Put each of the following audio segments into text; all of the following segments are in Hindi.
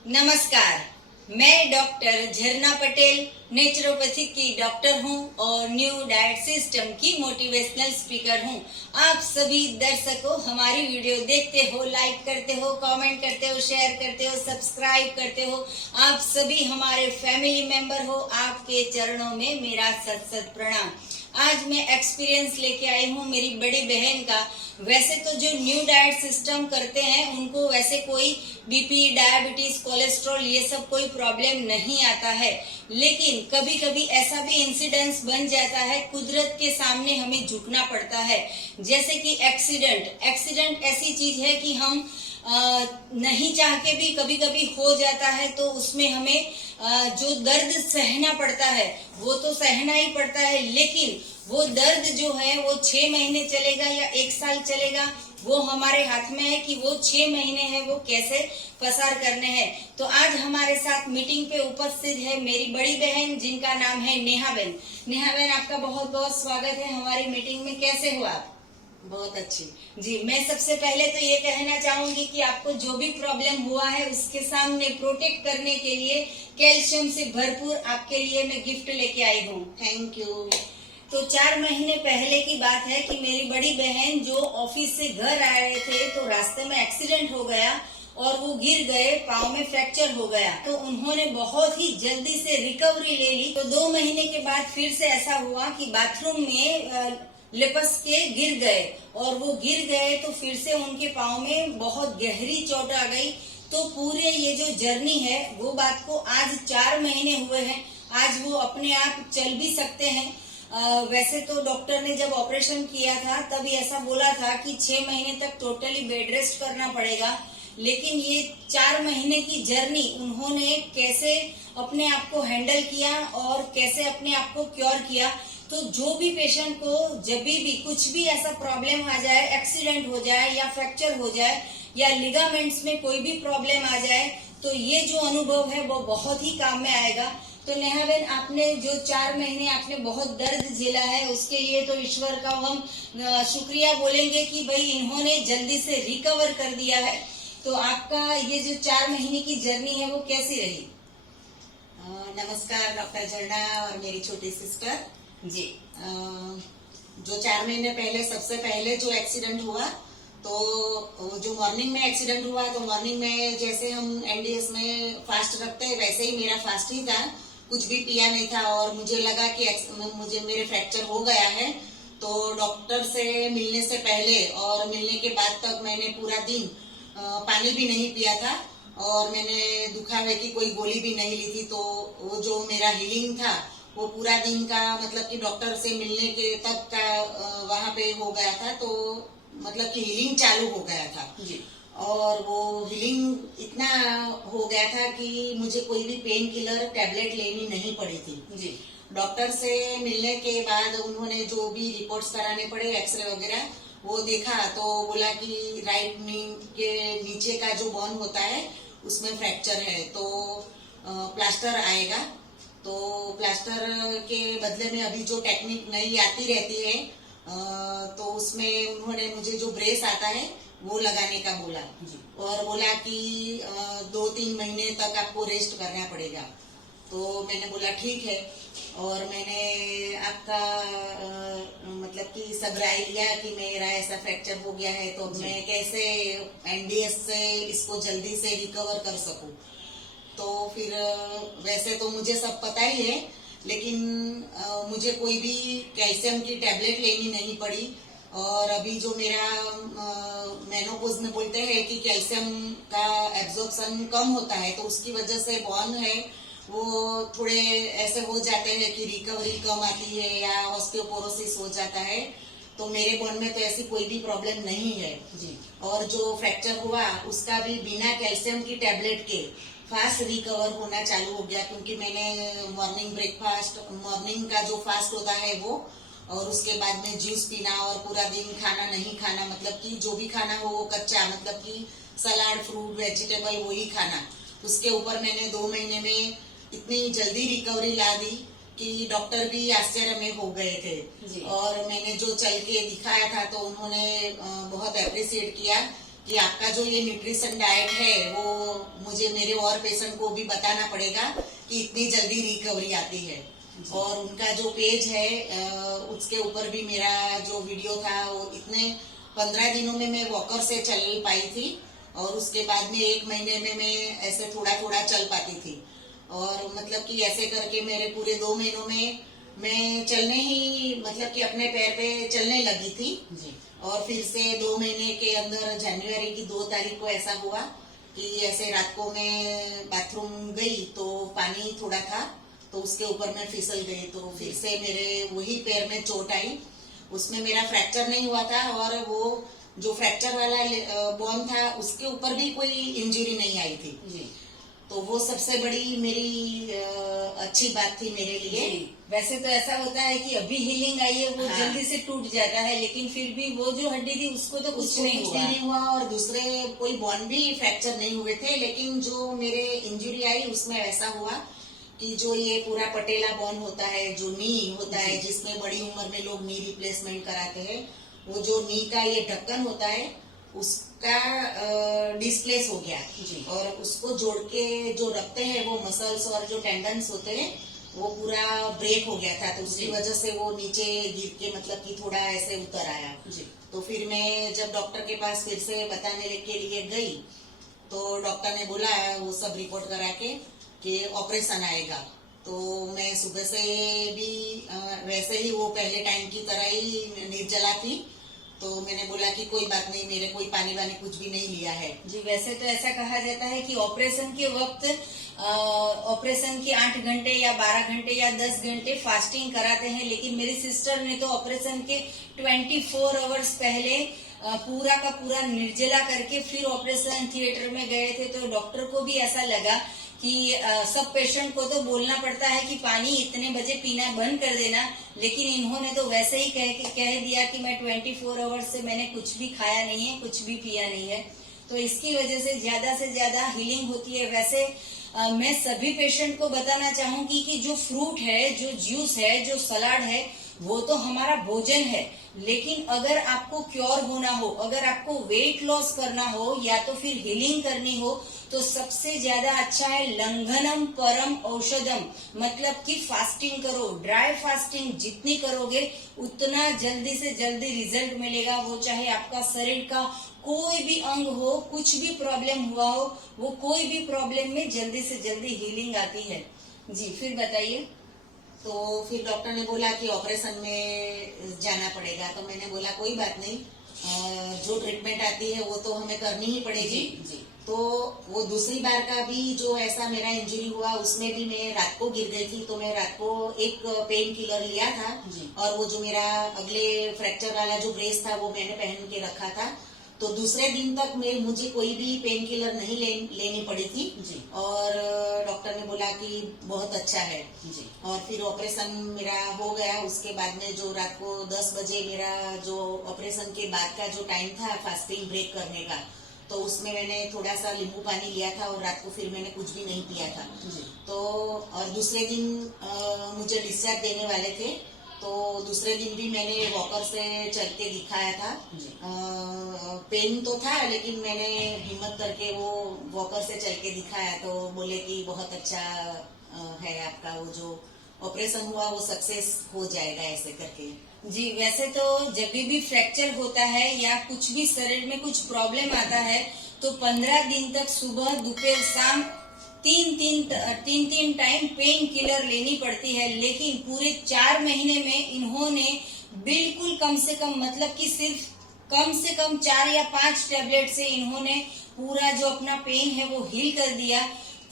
नमस्कार, मैं डॉक्टर झरना पटेल नेचुरोपैथी की डॉक्टर हूं और न्यू डाइट सिस्टम की मोटिवेशनल स्पीकर हूं। आप सभी दर्शकों हमारी वीडियो देखते हो, लाइक करते हो, कमेंट करते हो, शेयर करते हो, सब्सक्राइब करते हो। आप सभी हमारे फैमिली मेंबर हो। आपके चरणों में मेरा सत सत प्रणाम। आज मैं एक्सपीरियंस लेके आई हूँ मेरी बड़ी बहन का। वैसे तो जो न्यू डाइट सिस्टम करते हैं उनको वैसे कोई बीपी, डायबिटीज, कोलेस्ट्रॉल ये सब कोई प्रॉब्लम नहीं आता है, लेकिन कभी कभी ऐसा भी इंसिडेंस बन जाता है, कुदरत के सामने हमें झुकना पड़ता है। जैसे कि एक्सीडेंट ऐसी चीज है कि हम नहीं चाह के भी कभी कभी हो जाता है, तो उसमें हमें जो दर्द सहना पड़ता है वो तो सहना ही पड़ता है, लेकिन वो दर्द जो है वो 6 महीने चलेगा या 1 साल चलेगा, वो हमारे हाथ में है कि वो 6 महीने है वो कैसे पसार करने हैं। तो आज हमारे साथ मीटिंग पे उपस्थित है मेरी बड़ी बहन जिनका नाम है नेहा बहन। नेहा बहन, आपका बहुत बहुत स्वागत है हमारी मीटिंग में। कैसे हो आप? बहुत अच्छी जी, मैं सबसे पहले तो ये कहना चाहूंगी कि आपको जो भी प्रॉब्लम हुआ है उसके सामने प्रोटेक्ट करने के लिए कैल्शियम से भरपूर आपके लिए मैं गिफ्ट लेके आई हूँ। Thank you. तो 4 महीने पहले की बात है कि मेरी बड़ी बहन जो ऑफिस से घर आ रहे थे तो रास्ते में एक्सीडेंट हो गया और वो गिर गए, पाँव में फ्रैक्चर हो गया। तो उन्होंने बहुत ही जल्दी से रिकवरी ले ली। तो 2 महीने के बाद फिर से ऐसा हुआ कि बाथरूम में लिपस के गिर गए, और वो गिर गए तो फिर से उनके पाँव में बहुत गहरी चोट आ गई। तो पूरे ये जो जर्नी है वो बात को आज 4 महीने हुए हैं, आज वो अपने आप चल भी सकते हैं। वैसे तो डॉक्टर ने जब ऑपरेशन किया था तब ऐसा बोला था कि 6 महीने तक टोटली बेड रेस्ट करना पड़ेगा, लेकिन ये 4 महीने की जर्नी उन्होंने कैसे अपने आप को हैंडल किया और कैसे अपने आप को क्योर किया। तो जो भी पेशेंट को जब भी कुछ भी ऐसा प्रॉब्लम आ जाए, एक्सीडेंट हो जाए या फ्रैक्चर हो जाए या लिगामेंट्स में कोई भी प्रॉब्लम आ जाए, तो ये जो अनुभव है वो बहुत ही काम में आएगा। तो नेहा बहन, आपने जो 4 महीने आपने बहुत दर्द झेला है उसके लिए तो ईश्वर का हम शुक्रिया बोलेंगे कि भाई इन्होंने जल्दी से रिकवर कर दिया है। तो आपका ये जो 4 महीने की जर्नी है वो कैसी रही? नमस्कार डॉक्टर झरना और मेरी छोटी सिस्टर जी। जो 4 महीने पहले सबसे पहले जो एक्सीडेंट हुआ, तो जो मॉर्निंग में एक्सीडेंट हुआ, तो मॉर्निंग में जैसे हम एनडीएस में फास्ट रखते हैं वैसे ही मेरा फास्ट ही था, कुछ भी पिया नहीं था और मुझे लगा कि मुझे मेरे फ्रैक्चर हो गया है। तो डॉक्टर से मिलने से पहले और मिलने के बाद तक मैंने पूरा दिन पानी भी नहीं पिया था और मैंने दुखावे की कोई गोली भी नहीं ली थी। तो वो जो मेरा हीलिंग था वो पूरा दिन का, मतलब कि डॉक्टर से मिलने के तक का वहां पे हो गया था। तो मतलब कि हीलिंग चालू हो गया था जी। और वो हीलिंग इतना हो गया था कि मुझे कोई भी पेन किलर टैबलेट लेनी नहीं पड़ी थी जी। डॉक्टर से मिलने के बाद उन्होंने जो भी रिपोर्ट्स कराने पड़े, एक्सरे वगैरह, वो देखा तो बोला कि राइट नी के नीचे का जो बोन होता है उसमें फ्रैक्चर है, तो प्लास्टर आएगा। तो प्लास्टर के बदले में अभी जो टेक्निक नई आती रहती है, तो उसमें उन्होंने मुझे जो ब्रेस आता है वो लगाने का बोला और बोला कि 2-3 महीने तक आपको रेस्ट करना पड़ेगा। तो मैंने बोला ठीक है, और मैंने आपका मतलब कि सब राय लिया कि मेरा ऐसा फ्रैक्चर हो गया है तो मैं कैसे एनडीएस से इसको जल्दी से रिकवर कर सकूं। तो फिर वैसे तो मुझे सब पता ही है, लेकिन मुझे कोई भी कैल्शियम की टैबलेट लेनी नहीं पड़ी। और अभी जो मेरा मेनोपॉज में बोलते हैं कि कैल्शियम का एब्जॉर्प्शन कम होता है, तो उसकी वजह से बॉन है वो थोड़े ऐसे हो जाते हैं कि रिकवरी कम आती है या ऑस्टियोपोरोसिस हो जाता है। तो मेरे बोन में तो ऐसी कोई भी प्रॉब्लम नहीं है जी। और जो फ्रैक्चर हुआ उसका भी बिना कैल्शियम की टैबलेट के फास्ट रिकवर होना चालू हो गया, क्योंकि मैंने मॉर्निंग ब्रेकफास्ट, मॉर्निंग का जो फास्ट होता है वो, और उसके बाद में जूस पीना और पूरा दिन खाना नहीं खाना, मतलब कि जो भी खाना हो वो कच्चा, मतलब कि सलाद, फ्रूट, वेजिटेबल वही खाना। उसके ऊपर मैंने 2 महीने में इतनी जल्दी रिकवरी ला दी कि डॉक्टर भी आश्चर्य में हो गए थे। और मैंने जो चल के दिखाया था तो उन्होंने बहुत अप्रिशिएट किया कि आपका जो ये न्यूट्रिशन डाइट है वो मुझे मेरे और पेशेंट को भी बताना पड़ेगा कि इतनी जल्दी रिकवरी आती है। और उनका जो पेज है उसके ऊपर भी मेरा जो वीडियो था वो इतने 15 दिनों में मैं वॉकर से चल पाई थी और उसके बाद में 1 महीने में मैं ऐसे थोड़ा थोड़ा चल पाती थी। और मतलब कि ऐसे करके मेरे पूरे 2 महीनों में मैं चलने ही मतलब कि अपने पैर पे चलने लगी थी जी। और फिर से 2 महीने के अंदर जनवरी की 2 तारीख को ऐसा हुआ कि ऐसे रात को मैं बाथरूम गई तो पानी थोड़ा था तो उसके ऊपर मैं फिसल गई तो फिर से मेरे वही पैर में चोट आई। उसमें मेरा फ्रैक्चर नहीं हुआ था और वो जो फ्रैक्चर वाला बोन था उसके ऊपर भी कोई इंजरी नहीं आई थी जी। तो वो सबसे बड़ी मेरी अच्छी बात थी मेरे लिए। वैसे तो ऐसा होता है कि अभी हीलिंग आई है वो हाँ। जल्दी से टूट जाता है, लेकिन फिर भी वो जो हड्डी थी उसको तो कुछ नहीं हुआ और दूसरे कोई बोन भी फ्रैक्चर नहीं हुए थे। लेकिन जो मेरे इंजरी आई उसमें ऐसा हुआ कि जो ये पूरा पटेला बोन होता है, जो नी होता है जिसमें बड़ी उम्र में लोग नी रिप्लेसमेंट कराते हैं, वो जो नी का ये ढक्कन होता है उसका डिस्प्लेस हो गया जी। और उसको जोड़ के जो रखते हैं वो मसल्स और जो टेंडन्स होते हैं वो पूरा ब्रेक हो गया था तो उसकी वजह से वो नीचे गिर के मतलब कि थोड़ा ऐसे उतर आया जी। तो फिर मैं जब डॉक्टर के पास फिर से बताने के लिए गई तो डॉक्टर ने बोला वो सब रिपोर्ट करा के कि ऑपरेशन आएगा। तो मैं सुबह से भी वैसे ही वो पहले टाइम की तरह ही निर्जला थी तो मैंने बोला कि कोई बात नहीं, मेरे कोई पानी वानी कुछ भी नहीं लिया है जी। वैसे तो ऐसा कहा जाता है कि ऑपरेशन के वक्त ऑपरेशन के 8 घंटे या 12 घंटे या 10 घंटे फास्टिंग कराते हैं, लेकिन मेरी सिस्टर ने तो ऑपरेशन के 24 आवर्स पहले पूरा का पूरा निर्जला करके फिर ऑपरेशन थिएटर में गए थे। तो डॉक्टर को भी ऐसा लगा कि सब पेशेंट को तो बोलना पड़ता है कि पानी इतने बजे पीना बंद कर देना, लेकिन इन्होंने तो वैसे ही कह दिया कि मैं 24 आवर्स से मैंने कुछ भी खाया नहीं है, कुछ भी पिया नहीं है। तो इसकी वजह से ज्यादा हीलिंग होती है। वैसे मैं सभी पेशेंट को बताना चाहूंगी कि जो फ्रूट है, जो जूस है, जो सलाद है, वो तो हमारा भोजन है, लेकिन अगर आपको क्योर होना हो, अगर आपको वेट लॉस करना हो या तो फिर हीलिंग करनी हो तो सबसे ज्यादा अच्छा है लंघनम परम औषधम, मतलब कि फास्टिंग करो। ड्राई फास्टिंग जितनी करोगे उतना जल्दी से जल्दी रिजल्ट मिलेगा। वो चाहे आपका शरीर का कोई भी अंग हो, कुछ भी प्रॉब्लम हुआ हो, वो कोई भी प्रॉब्लम में जल्दी से जल्दी हीलिंग आती है जी। फिर बताइए। तो फिर डॉक्टर ने बोला कि ऑपरेशन में जाना पड़ेगा। तो मैंने बोला कोई बात नहीं, जो ट्रीटमेंट आती है वो तो हमें करनी ही पड़ेगी जी। तो वो दूसरी बार का भी जो ऐसा मेरा इंजरी हुआ उसमें भी मैं रात को गिर गई थी तो मैं रात को एक पेन किलर लिया था जी। और वो जो मेरा अगले फ्रैक्चर वाला जो ब्रेस था वो मैंने पहन के रखा था। तो दूसरे दिन तक मुझे कोई भी पेन किलर नहीं लेनी पड़ी थी जी। और डॉक्टर ने बोला कि बहुत अच्छा है जी। और फिर ऑपरेशन मेरा हो गया। उसके बाद में जो रात को 10 बजे मेरा जो ऑपरेशन के बाद का जो टाइम था फास्टिंग ब्रेक करने का, तो उसमें मैंने थोड़ा सा नींबू पानी लिया था और रात को फिर मैंने कुछ भी नहीं पिया था जी। तो और दूसरे दिन मुझे डिस्चार्ज देने वाले थे तो दूसरे दिन भी मैंने वॉकर से चल के दिखाया था। पेन तो था लेकिन मैंने हिम्मत करके वो वॉकर से चल के दिखाया तो बोले कि बहुत अच्छा है आपका वो जो ऑपरेशन हुआ वो सक्सेस हो जाएगा ऐसे करके जी। वैसे तो जब भी फ्रैक्चर होता है या कुछ भी शरीर में कुछ प्रॉब्लम आता है तो 15 दिन तक सुबह दोपहर शाम तीन टाइम पेन किलर लेनी पड़ती है। लेकिन पूरे 4 महीने में इन्होंने बिल्कुल कम से कम मतलब कि सिर्फ कम से कम 4 या 5 टैबलेट से इन्होंने पूरा जो अपना पेन है वो हील कर दिया।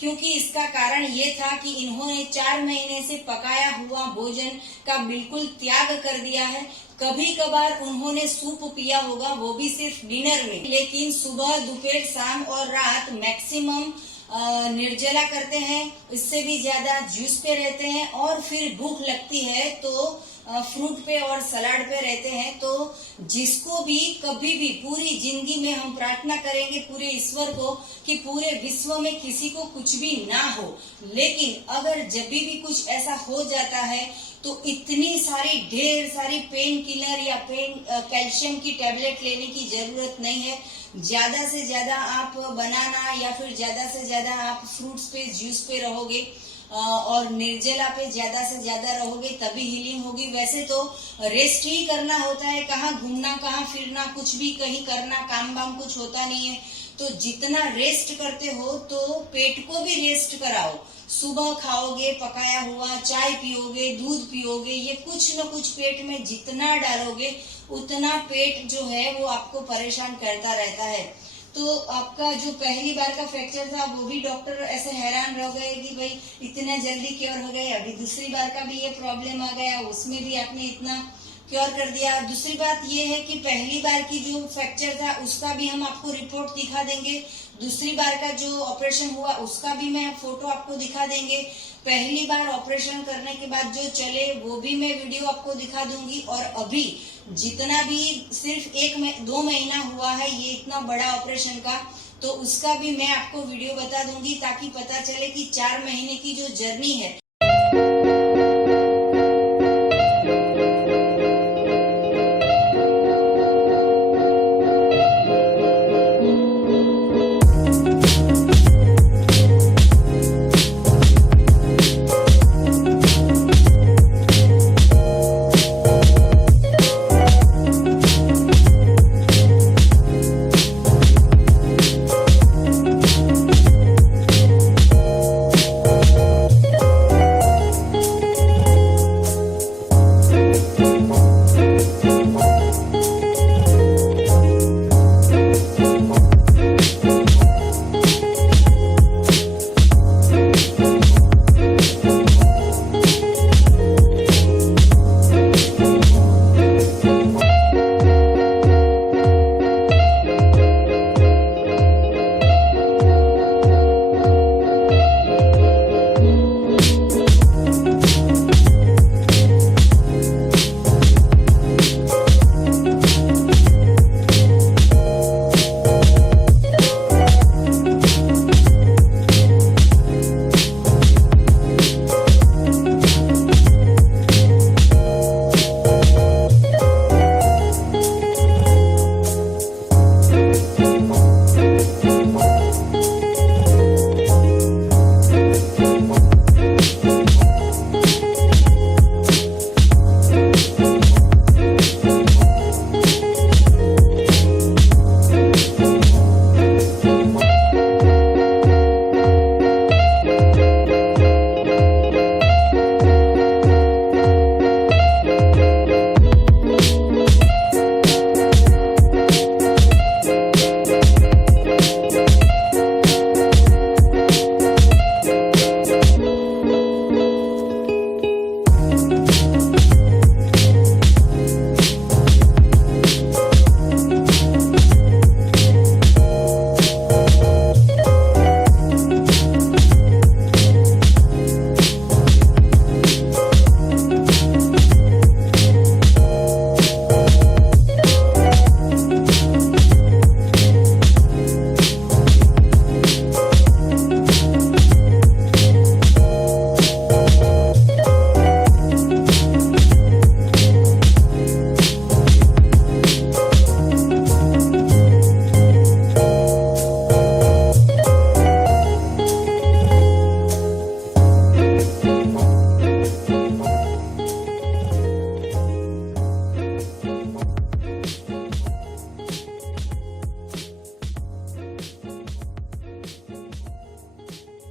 क्योंकि इसका कारण ये था कि इन्होंने 4 महीने से पकाया हुआ भोजन का बिल्कुल त्याग कर दिया है। कभी कभार उन्होंने सूप पिया होगा, वो भी सिर्फ डिनर में, लेकिन सुबह दोपहर शाम और रात मैक्सिमम निर्जला करते हैं, इससे भी ज्यादा जूस पे रहते हैं। और फिर भूख लगती है तो फ्रूट पे और सलाड पे रहते हैं, तो जिसको भी कभी भी पूरी जिंदगी में हम प्रार्थना करेंगे पूरे ईश्वर को कि पूरे विश्व में किसी को कुछ भी ना हो, लेकिन अगर जब भी कुछ ऐसा हो जाता है तो इतनी सारी ढेर सारी पेन किलर या कैल्शियम की टेबलेट लेने की जरूरत नहीं है। ज्यादा से ज्यादा आप बनाना या फिर ज्यादा से ज्यादा आप फ्रूट्स पे जूस पे रहोगे और निर्जला पे ज्यादा से ज्यादा रहोगे तभी हीलिंग होगी। वैसे तो रेस्ट ही करना होता है, कहाँ घूमना कहाँ फिरना कुछ भी कहीं करना काम वाम कुछ होता नहीं है। तो जितना रेस्ट करते हो तो पेट को भी रेस्ट कराओ। सुबह खाओगे पकाया हुआ, चाय पियोगे, दूध पियोगे, ये कुछ न कुछ पेट में जितना डालोगे उतना पेट जो है वो आपको परेशान करता रहता है। तो आपका जो पहली बार का फ्रैक्चर था वो भी डॉक्टर ऐसे हैरान रह गए कि भाई इतना जल्दी क्योर हो गए। अभी दूसरी बार का भी ये प्रॉब्लम आ गया, उसमें भी आपने इतना क्योर कर दिया। दूसरी बात ये है कि पहली बार की जो फ्रैक्चर था उसका भी हम आपको रिपोर्ट दिखा देंगे, दूसरी बार का जो ऑपरेशन हुआ उसका भी मैं फोटो आपको दिखा देंगे। पहली बार ऑपरेशन करने के बाद जो चले वो भी मैं वीडियो आपको दिखा दूंगी। और अभी जितना भी सिर्फ 1-2 महीना हुआ है ये इतना बड़ा ऑपरेशन का, तो उसका भी मैं आपको वीडियो बता दूंगी ताकि पता चले कि 4 महीने की जो जर्नी है।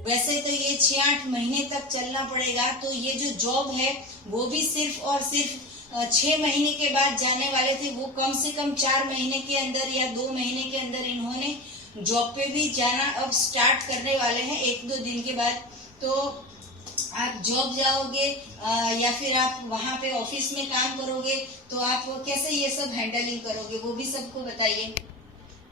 वैसे तो ये 6-8 महीने तक चलना पड़ेगा। तो ये जो जॉब है वो भी सिर्फ और सिर्फ 6 महीने के बाद जाने वाले थे, वो कम से कम 4 महीने के अंदर या 2 महीने के अंदर इन्होंने जॉब पे भी जाना अब स्टार्ट करने वाले हैं 1-2 दिन के बाद। तो आप जॉब जाओगे या फिर आप वहाँ पे ऑफिस में काम करोगे तो आप कैसे ये सब हैंडलिंग करोगे वो भी सबको बताइए।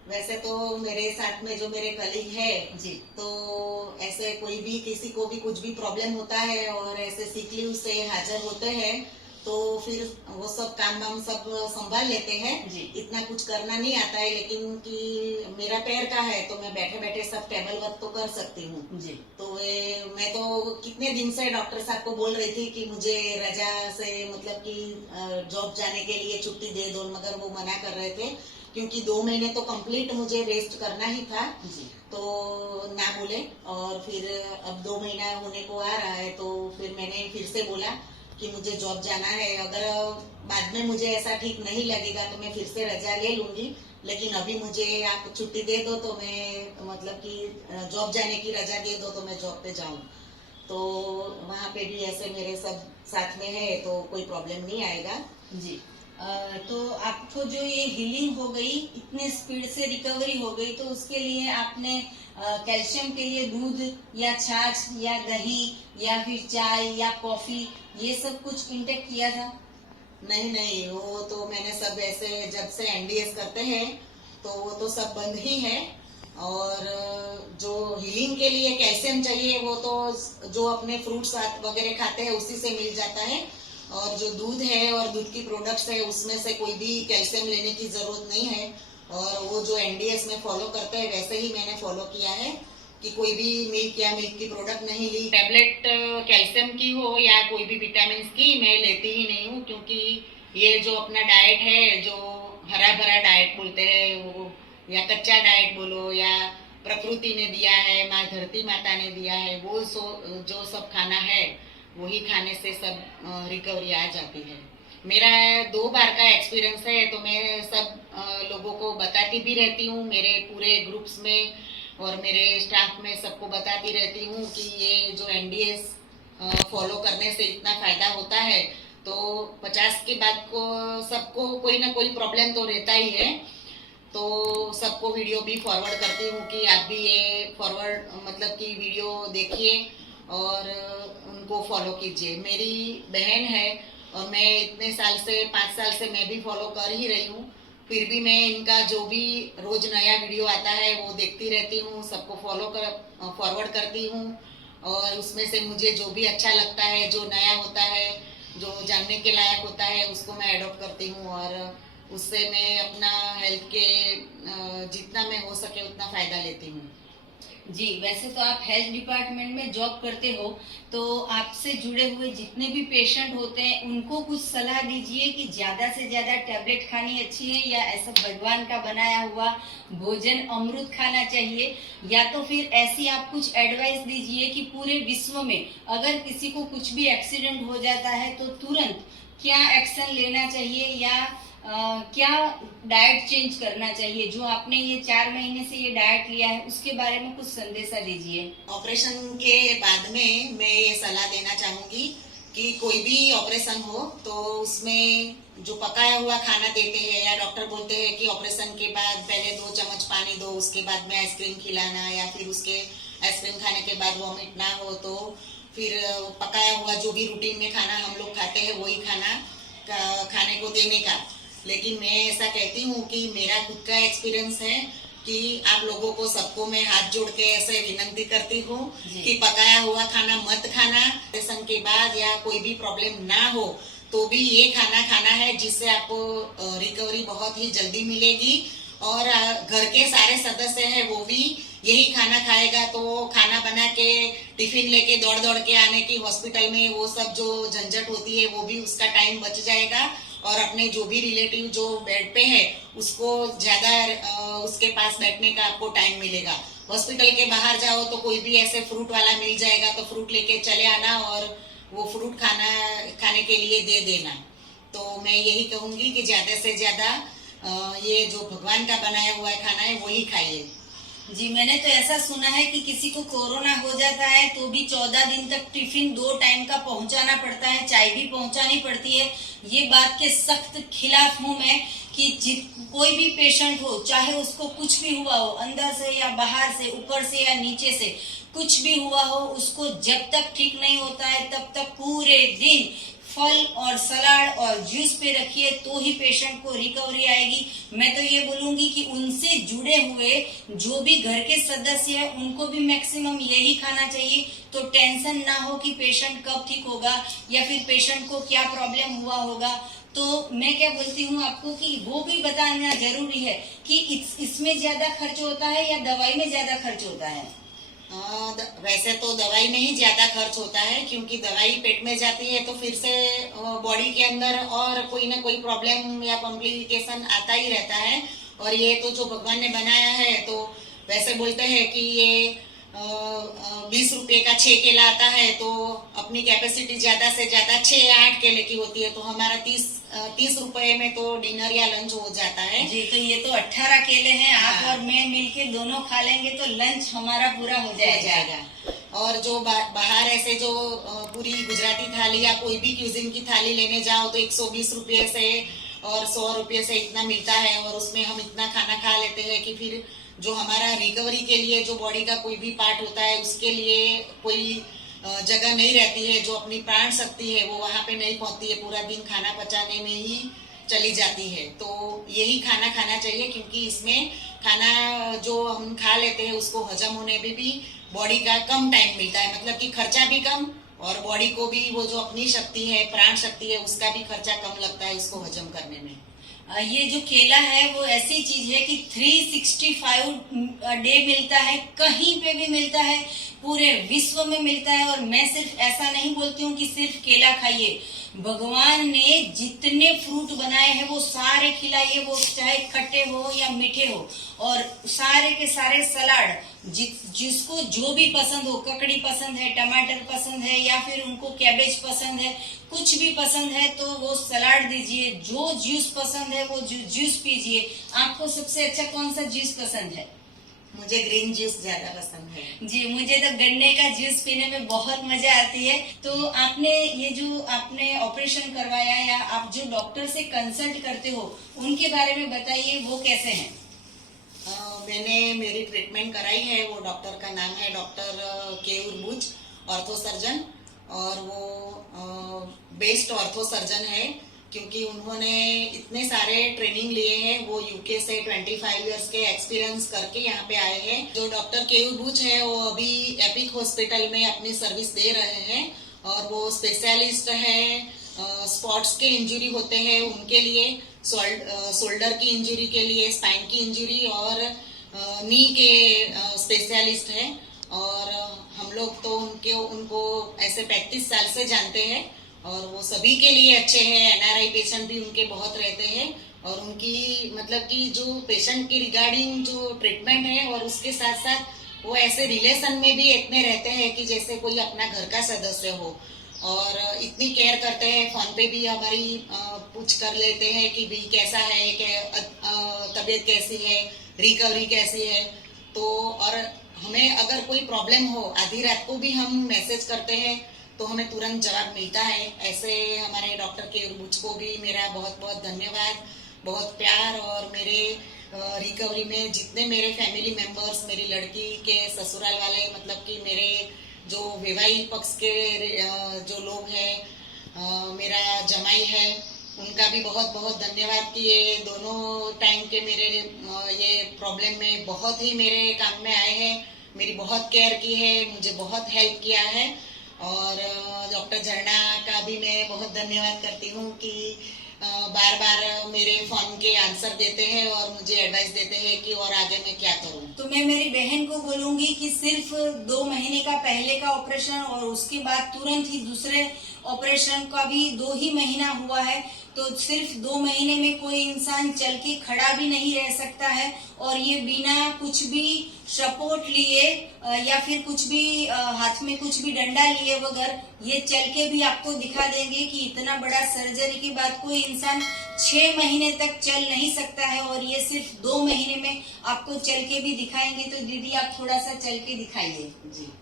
वैसे तो मेरे साथ में जो मेरे कलीग है जी, तो ऐसे कोई भी किसी को भी कुछ भी प्रॉब्लम होता है और ऐसे सिक लीव से हाजिर होते हैं तो फिर वो सब काम वाम सब संभाल लेते हैं। जी। इतना कुछ करना नहीं आता है, लेकिन कि मेरा पैर का है तो मैं बैठे बैठे सब टेबल वर्क तो कर सकती हूँ। जी। तो मैं तो कितने दिन से डॉक्टर साहब को बोल रही थी कि मुझे रजा से मतलब कि जॉब जाने के लिए छुट्टी दे दो, मगर वो मना कर रहे थे क्योंकि 2 महीने तो कंप्लीट मुझे रेस्ट करना ही था। जी। तो ना बोले, और फिर अब 2 महीना होने को आ रहा है तो फिर मैंने फिर से बोला कि मुझे जॉब जाना है। अगर बाद में मुझे ऐसा ठीक नहीं लगेगा तो मैं फिर से रजा ले लूंगी, लेकिन अभी मुझे आप छुट्टी दे दो तो मैं मतलब कि जॉब जाने की रजा दे दो तो मैं जॉब पे जाऊं। तो वहाँ पे भी ऐसे मेरे सब साथ में है तो कोई प्रॉब्लम नहीं आएगा। जी। तो आपको जो ये हीलिंग हो गई, इतने स्पीड से रिकवरी हो गई, तो उसके लिए आपने कैल्शियम के लिए दूध या छाछ या दही या फिर चाय या कॉफी ये सब कुछ इंटेक किया था? नहीं नहीं, वो तो मैंने सब ऐसे जब से एनडीएस करते हैं तो वो तो सब बंद ही है। और जो हीलिंग के लिए कैल्शियम चाहिए वो तो जो अपने फ्रूट्स वगैरह खाते हैं उसी से मिल जाता है। और जो दूध है और दूध की प्रोडक्ट्स है उसमें से कोई भी कैल्शियम लेने की जरूरत नहीं है। और वो जो एनडीएस में फॉलो करते हैं वैसे ही मैंने फॉलो किया है कि कोई भी मिल्क या मिल्क की प्रोडक्ट नहीं ली। टैबलेट कैल्शियम की हो या कोई भी विटामिन की मैं लेती ही नहीं हूँ, क्योंकि ये जो अपना डाइट है जो हरा भरा डाइट बोलते हैं वो, या कच्चा डाइट बोलो या प्रकृति ने दिया है, माँ धरती माता ने दिया है, वो जो सब खाना है वही खाने से सब रिकवरी आ जाती है। मेरा 2 बार का एक्सपीरियंस है तो मैं सब लोगों को बताती भी रहती हूँ, मेरे पूरे ग्रुप्स में और मेरे स्टाफ में सबको बताती रहती हूँ कि ये जो एनडीएस फॉलो करने से इतना फायदा होता है। तो 50 के बाद को सबको कोई ना कोई प्रॉब्लम तो रहता ही है, तो सबको वीडियो भी फॉरवर्ड करती हूँ कि आप भी ये फॉरवर्ड मतलब कि वीडियो देखिए और उनको फॉलो कीजिए। मेरी बहन है और मैं इतने साल से 5 साल से मैं भी फॉलो कर ही रही हूँ, फिर भी मैं इनका जो भी रोज नया वीडियो आता है वो देखती रहती हूँ, सबको फॉरवर्ड करती हूँ। और उसमें से मुझे जो भी अच्छा लगता है, जो नया होता है, जो जानने के लायक होता है उसको मैं एडॉप्ट करती हूँ और उससे मैं अपना हेल्थ के जितना मैं हो सके उतना फायदा लेती हूँ। जी, वैसे तो आप हेल्थ डिपार्टमेंट में जॉब करते हो, तो आपसे जुड़े हुए जितने भी पेशेंट होते हैं उनको कुछ सलाह दीजिए कि ज्यादा से ज्यादा टैबलेट खानी अच्छी है या ऐसा भगवान का बनाया हुआ भोजन अमृत खाना चाहिए, या तो फिर ऐसी आप कुछ एडवाइस दीजिए कि पूरे विश्व में अगर किसी को कुछ भी एक्सीडेंट हो जाता है तो तुरंत क्या एक्शन लेना चाहिए या क्या डाइट चेंज करना चाहिए। जो आपने ये 4 महीने से ये डाइट लिया है उसके बारे में कुछ संदेशा दीजिए। ऑपरेशन के बाद में मैं ये सलाह देना चाहूंगी कि कोई भी ऑपरेशन हो तो उसमें जो पकाया हुआ खाना देते हैं या डॉक्टर बोलते हैं कि ऑपरेशन के बाद पहले 2 चम्मच पानी दो, उसके बाद में आइसक्रीम खिलाना, या फिर उसके आइसक्रीम खाने के बाद वॉमिट ना हो तो फिर पकाया हुआ जो भी रूटीन में खाना हम लोग खाते हैं वही खाना खाने को देने का। लेकिन मैं ऐसा कहती हूँ कि मेरा खुद का एक्सपीरियंस है कि आप लोगों को सबको मैं हाथ जोड़ के ऐसे विनती करती हूँ कि पकाया हुआ खाना मत खाना। ऑपरेशन के बाद या कोई भी प्रॉब्लम ना हो तो भी ये खाना खाना है जिससे आपको रिकवरी बहुत ही जल्दी मिलेगी। और घर के सारे सदस्य हैं वो भी यही खाना खाएगा तो खाना बना के टिफिन लेके दौड़ दौड़ के आने की हॉस्पिटल में वो सब जो झंझट होती है वो भी उसका टाइम बच जाएगा। और अपने जो भी रिलेटिव जो बेड पे है उसको ज्यादा उसके पास बैठने का आपको टाइम मिलेगा। हॉस्पिटल के बाहर जाओ तो कोई भी ऐसे फ्रूट वाला मिल जाएगा तो फ्रूट लेके चले आना और वो फ्रूट खाने के लिए दे देना। तो मैं यही कहूंगी कि ज्यादा से ज्यादा ये जो भगवान का बनाया हुआ खाना है वही खाइए। जी, मैंने तो ऐसा सुना है कि किसी को कोरोना हो जाता है तो भी 14 दिन तक टिफिन 2 टाइम का पहुंचाना पड़ता है, चाय भी पहुंचानी पड़ती है। ये बात के सख्त खिलाफ हूं मैं कि कोई भी पेशेंट हो, चाहे उसको कुछ भी हुआ हो, अंदर से या बाहर से, ऊपर से या नीचे से, कुछ भी हुआ हो, उसको जब तक ठीक नहीं होता है तब तक पूरे दिन फल और सलाद और जूस पे रखिए, तो ही पेशेंट को रिकवरी आएगी। मैं तो ये बोलूंगी कि उनसे जुड़े हुए जो भी घर के सदस्य हैं उनको भी मैक्सिमम यही खाना चाहिए, तो टेंशन ना हो कि पेशेंट कब ठीक होगा या फिर पेशेंट को क्या प्रॉब्लम हुआ होगा। तो मैं क्या बोलती हूँ आपको कि वो भी बताना जरूरी है कि इसमें ज्यादा खर्च होता है या दवाई में ज्यादा खर्च होता है। वैसे तो दवाई में ही ज्यादा खर्च होता है, क्योंकि दवाई पेट में जाती है तो फिर से बॉडी के अंदर और कोई ना कोई प्रॉब्लम या कॉम्प्लिकेशन आता ही रहता है। और ये तो जो भगवान ने बनाया है, तो वैसे बोलते हैं कि ये 20 रुपए का 6 केला आता है, तो अपनी कैपेसिटी ज्यादा से ज्यादा 6 या 8 केले की होती है, तो हमारा 30 रुपए में तो डिनर या लंच हो जाता है। जी, तो ये तो 18 केले हैं। आप और मैं मिलके दोनों खा लेंगे तो लंच हमारा पूरा हो जाएगा। और जो बाहर ऐसे जो पूरी गुजराती थाली या कोई भी क्यूजिन की थाली लेने जाओ तो 120 रुपये से और 100 रुपये से इतना मिलता है, और उसमें हम इतना खाना खा लेते हैं कि फिर जो हमारा रिकवरी के लिए जो बॉडी का कोई भी पार्ट होता है उसके लिए कोई जगह नहीं रहती है, जो अपनी प्राण शक्ति है वो वहां पे नहीं पहुंचती है, पूरा दिन खाना पचाने में ही चली जाती है। तो यही खाना खाना चाहिए, क्योंकि इसमें खाना जो हम खा लेते हैं उसको हजम होने में भी बॉडी का कम टाइम मिलता है, मतलब कि खर्चा भी कम और बॉडी को भी वो जो अपनी शक्ति है, प्राण शक्ति है, उसका भी खर्चा कम लगता है इसको हजम करने में। ये जो केला है वो ऐसी चीज है कि 365 डे मिलता है, कहीं पे भी मिलता है, पूरे विश्व में मिलता है। और मैं सिर्फ ऐसा नहीं बोलती हूँ कि सिर्फ केला खाइए, भगवान ने जितने फ्रूट बनाए हैं वो सारे खिलाइए, वो चाहे खट्टे हो या मीठे हो, और सारे के सारे सलाद जिसको जो भी पसंद हो, ककड़ी पसंद है, टमाटर पसंद है या फिर उनको कैबेज पसंद है, कुछ भी पसंद है तो वो सलाद दीजिए। जो जूस पसंद है वो जूस पीजिए। आपको सबसे अच्छा कौन सा जूस पसंद है? मुझे ग्रीन जूस ज्यादा पसंद है। जी, मुझे तो गन्ने का जूस पीने में बहुत मजा आती है। तो आपने ये जो आपने ऑपरेशन करवाया या आप जो डॉक्टर से कंसल्ट करते हो उनके बारे में बताइए, वो कैसे हैं? मैंने मेरी ट्रीटमेंट कराई है, वो डॉक्टर का नाम है doctor Keyur Buch, ortho surgeon, और वो बेस्ट ऑर्थो सर्जन है, क्योंकि उन्होंने इतने सारे ट्रेनिंग लिए हैं। वो यूके से 25 इयर्स के एक्सपीरियंस करके यहाँ पे आए हैं। जो डॉक्टर केयूर बुच है वो अभी एपिक हॉस्पिटल में अपनी सर्विस दे रहे हैं, और वो स्पेशलिस्ट है स्पॉट्स के इंजरी होते हैं उनके लिए, शोल्डर की इंजरी के लिए, स्पाइन की इंजरी और नी के स्पेशलिस्ट हैं। और हम लोग तो उनको ऐसे 35 साल से जानते हैं, और वो सभी के लिए अच्छे हैं। एनआरआई पेशेंट भी उनके बहुत रहते हैं, और उनकी मतलब कि जो पेशेंट की रिगार्डिंग जो ट्रीटमेंट है, और उसके साथ साथ वो ऐसे रिलेशन में भी इतने रहते हैं कि जैसे कोई अपना घर का सदस्य हो, और इतनी केयर करते हैं। फोन पे भी हमारी पूछ कर लेते हैं कि भी कैसा है, तबीयत कैसी है, रिकवरी कैसी है। तो और हमें अगर कोई प्रॉब्लम हो, आधी रात को भी हम मैसेज करते हैं तो हमें तुरंत जवाब मिलता है। ऐसे हमारे डॉक्टर के बुच को भी मेरा बहुत बहुत धन्यवाद, बहुत प्यार। और मेरे रिकवरी में जितने मेरे फैमिली मेंबर्स, मेरी लड़की के ससुराल वाले, मतलब कि मेरे जो वैवाहिक पक्ष के जो लोग हैं, मेरा जमाई है, उनका भी बहुत बहुत धन्यवाद कि ये दोनों टाइम के मेरे ये प्रॉब्लम में बहुत ही मेरे काम में आए हैं, मेरी बहुत केयर की है, मुझे बहुत हेल्प किया है। और डॉक्टर झरना का भी मैं बहुत धन्यवाद करती हूँ कि बार बार मेरे फोन के आंसर देते हैं और मुझे एडवाइस देते हैं कि और आगे मैं क्या करूँ। तो मैं मेरी बहन को बोलूंगी कि सिर्फ 2 महीने का पहले का ऑपरेशन और उसके बाद तुरंत ही दूसरे ऑपरेशन का भी 2 ही महीना हुआ है, तो सिर्फ 2 महीने में कोई इंसान चल के खड़ा भी नहीं रह सकता है। और ये बिना कुछ भी सपोर्ट लिए या फिर कुछ भी हाथ में कुछ भी डंडा लिए बगैर ये चल के भी आपको दिखा देंगे कि इतना बड़ा सर्जरी के बाद कोई इंसान 6 महीने तक चल नहीं सकता है, और ये सिर्फ 2 महीने में आपको चल के भी दिखाएंगे। तो दीदी आप थोड़ा सा चल के दिखाइए। जी।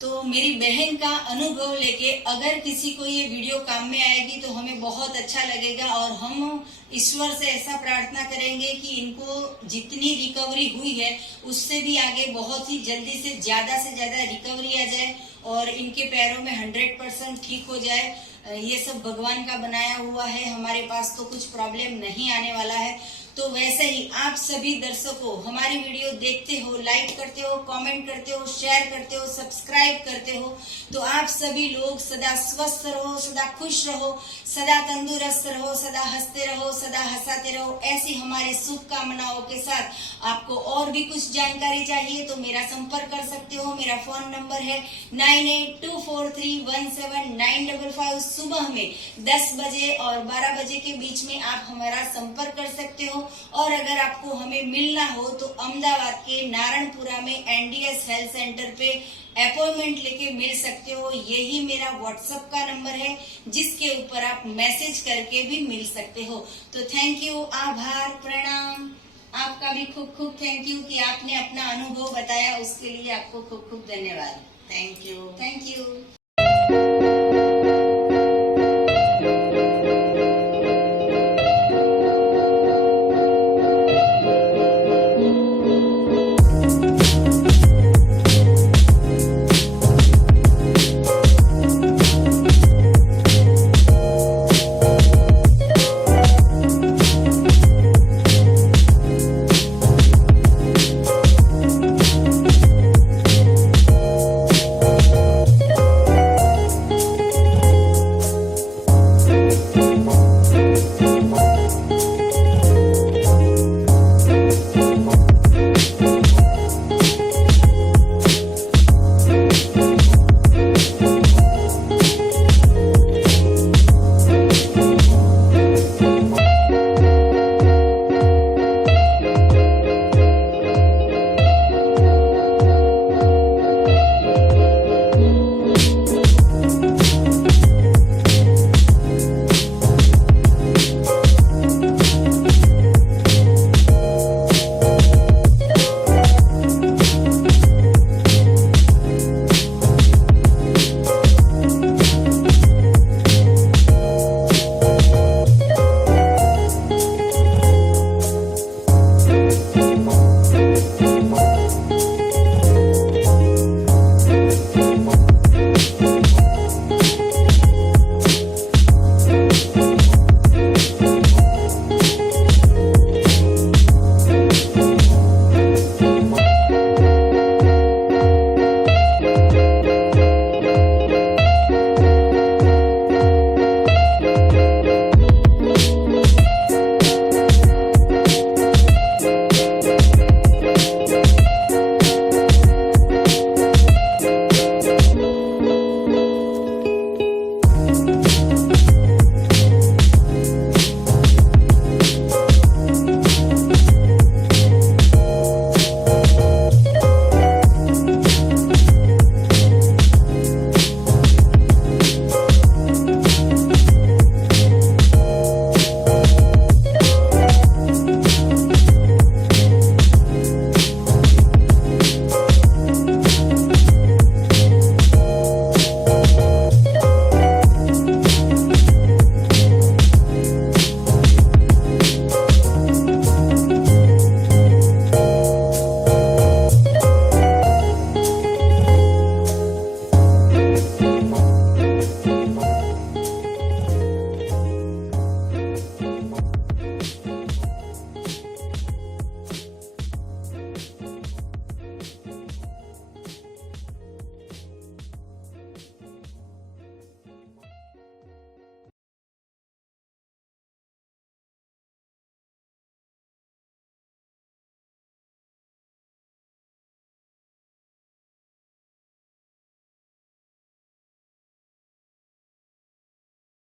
तो मेरी बहन का अनुभव लेके अगर किसी को ये वीडियो काम में आएगी तो हमें बहुत अच्छा लगेगा, और हम ईश्वर से ऐसा प्रार्थना करेंगे कि इनको जितनी रिकवरी हुई है उससे भी आगे बहुत ही जल्दी से ज्यादा रिकवरी आ जाए और इनके पैरों में 100% ठीक हो जाए। ये सब भगवान का बनाया हुआ है, हमारे पास तो कुछ प्रॉब्लम नहीं आने वाला है। तो वैसे ही आप सभी दर्शकों हमारी वीडियो देखते हो, लाइक करते हो, कमेंट करते हो, शेयर करते हो, सब्सक्राइब करते हो, तो आप सभी लोग सदा स्वस्थ रहो, सदा खुश रहो, सदा तंदुरुस्त रहो, सदा हंसते रहो, सदा हंसाते रहो। ऐसी हमारी शुभकामनाओं के साथ आपको और भी कुछ जानकारी चाहिए तो मेरा संपर्क कर सकते हो। मेरा फोन नंबर है 9824317955। सुबह में 10 बजे और 12 बजे के बीच में आप हमारा संपर्क कर सकते हो। और अगर आपको हमें मिलना हो तो अहमदाबाद के नारायणपुरा में एनडीएस हेल्थ सेंटर पे अपॉइंटमेंट लेके मिल सकते हो। यही मेरा व्हाट्सएप का नंबर है जिसके ऊपर आप मैसेज करके भी मिल सकते हो। तो थैंक यू, आभार, प्रणाम। आपका भी खूब खूब थैंक यू कि आपने अपना अनुभव बताया, उसके लिए आपको खूब खूब धन्यवाद। Thank you. Thank you.